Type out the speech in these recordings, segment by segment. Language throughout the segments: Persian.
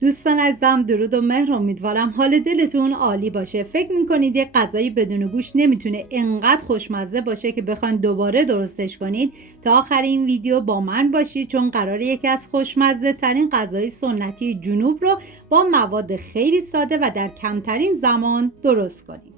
دوستان عزیزم، درود و مهر. امیدوارم حال دلتون عالی باشه. فکر میکنید یک غذایی بدون گوشت نمیتونه انقدر خوشمزه باشه که بخواید دوباره درستش کنید؟ تا آخر این ویدیو با من باشید، چون قراره یکی از خوشمزه ترین غذای سنتی جنوب رو با مواد خیلی ساده و در کمترین زمان درست کنیم.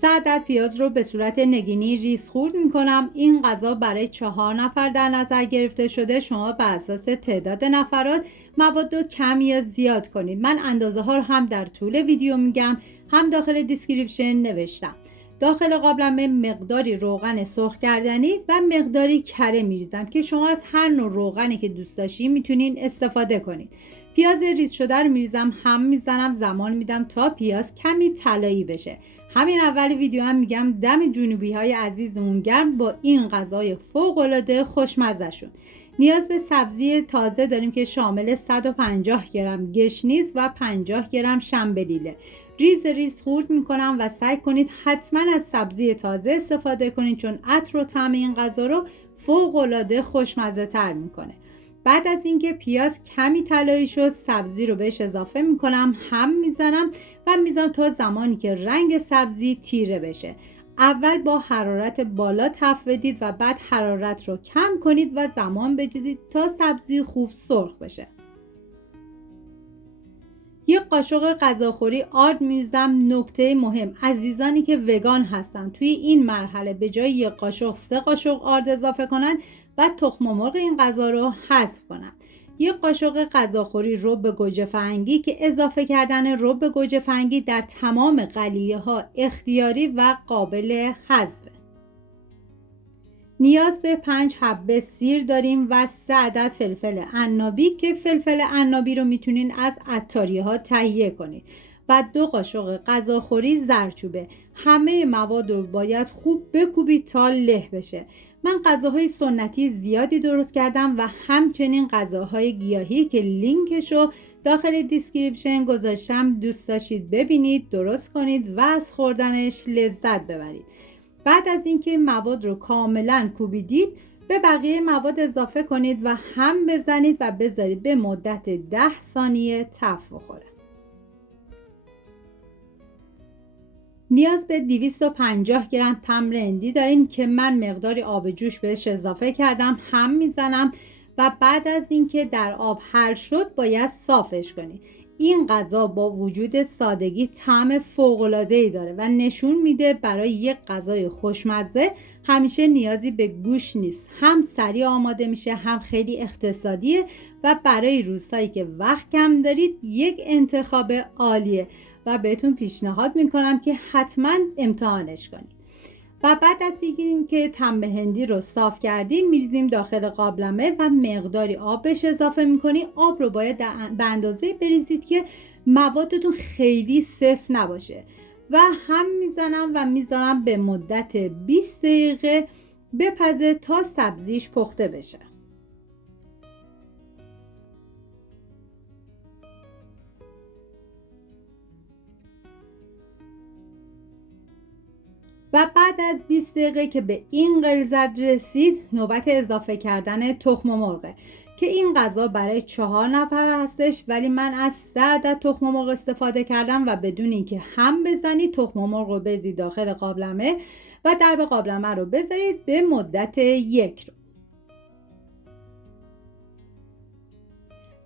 سه عدد پیاز رو به صورت نگینی ریز خورد میکنم. این غذا برای 4 نفر در نظر گرفته شده. شما بر اساس تعداد نفرات مواد رو کم یا زیاد کنید. من اندازه ها رو هم در طول ویدیو میگم، هم داخل دیسکریپشن نوشتم. داخل قابلمه مقداری روغن سرخ کردنی و مقداری کره میریزم که شما از هر نوع روغنی که دوست داشتین میتونین استفاده کنید. پیاز ریز شده رو میریزم، هم میزنم، زمان میدم تا پیاز کمی طلایی بشه. همین اول ویدیو هم میگم دم جنوبی های عزیزمون گرم با این غذای فوق العاده خوشمزه شون. نیاز به سبزی تازه داریم که شامل 150 گرم گشنیز و 50 گرم شنبلیله. ریز خورد میکنم و سعی کنید حتما از سبزی تازه استفاده کنید، چون عطر و طعم این غذا رو فوق العاده خوشمزه تر میکنه. بعد از اینکه پیاز کمی طلایی شد، سبزی رو بهش اضافه میکنم، هم میزنم و میذارم تا زمانی که رنگ سبزی تیره بشه. اول با حرارت بالا تفت بدید و بعد حرارت رو کم کنید و زمان بدید تا سبزی خوب سرخ بشه. یک قاشق غذاخوری آرد میریزم. نکته مهم، عزیزانی که وگان هستن توی این مرحله به جای یک قاشق 3 قاشق آرد اضافه کنن و تخم مرغ این غذا رو حذف کنن. یک قاشق غذاخوری رب گوجه فرنگی که اضافه کردن رب گوجه فرنگی در تمام قلیه ها اختیاری و قابل حذفه. نیاز به 5 حبه سیر داریم و 3 عدد فلفل عنابی که فلفل عنابی رو میتونین از عطاریه ها تهیه کنید و 2 قاشق غذاخوری زردچوبه. همه مواد رو باید خوب بکوبید تا له بشه. من غذاهای سنتی زیادی درست کردم و همچنین غذاهای گیاهی که لینکش رو داخل دیسکریپشن گذاشتم. دوست داشتید ببینید، درست کنید و از خوردنش لذت ببرید. بعد از اینکه مواد رو کاملا کوبیدید، به بقیه مواد اضافه کنید و هم بزنید و بذارید به مدت 10 ثانیه تفت بخوره. نیاز به 250 گرم تمر هندی داریم که من مقداری آب جوش بهش اضافه کردم، هم میزنم و بعد از اینکه در آب حل شد باید صافش کنید. این غذا با وجود سادگی طعم فوق‌العاده‌ای داره و نشون میده برای یک غذای خوشمزه همیشه نیازی به گوشت نیست. هم سریع آماده میشه، هم خیلی اقتصادیه و برای روزهایی که وقت کم دارید یک انتخاب عالیه و بهتون پیشنهاد میکنم که حتما امتحانش کنید. و بعد از اینکه تمر هندی رو صاف کردیم میریزیم داخل قابلمه و مقداری آب بهش اضافه میکنیم. آب رو باید به اندازه بریزید که موادتون خیلی سفت نباشه و هم میزنم و میذارم به مدت 20 دقیقه بپزه تا سبزیش پخته بشه. و بعد از 20 دقیقه که به این غلظت رسید، نوبت اضافه کردن تخم مرغه که این غذا برای 4 نفر هستش، ولی من از 3 عدد تخم مرغ استفاده کردم و بدون اینکه هم بزنید تخم مرغ رو بریزید داخل قابلمه و درب قابلمه رو بذارید به مدت 1 روز.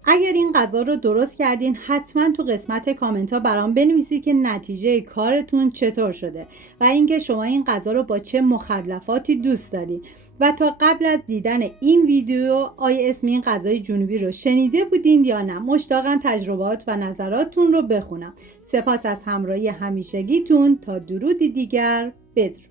اگر این غذا رو درست کردین حتما تو قسمت کامنت ها برام بنویسید که نتیجه کارتون چطور شده و اینکه شما این غذا رو با چه مخلفاتی دوست دارین. و تا قبل از دیدن این ویدیو آیا اسم این غذای جنوبی رو شنیده بودین یا نه؟ مشتاقم تجربات و نظراتتون رو بخونم. سپاس از همراهی همیشگیتون. تا درودی دیگر، بدرود.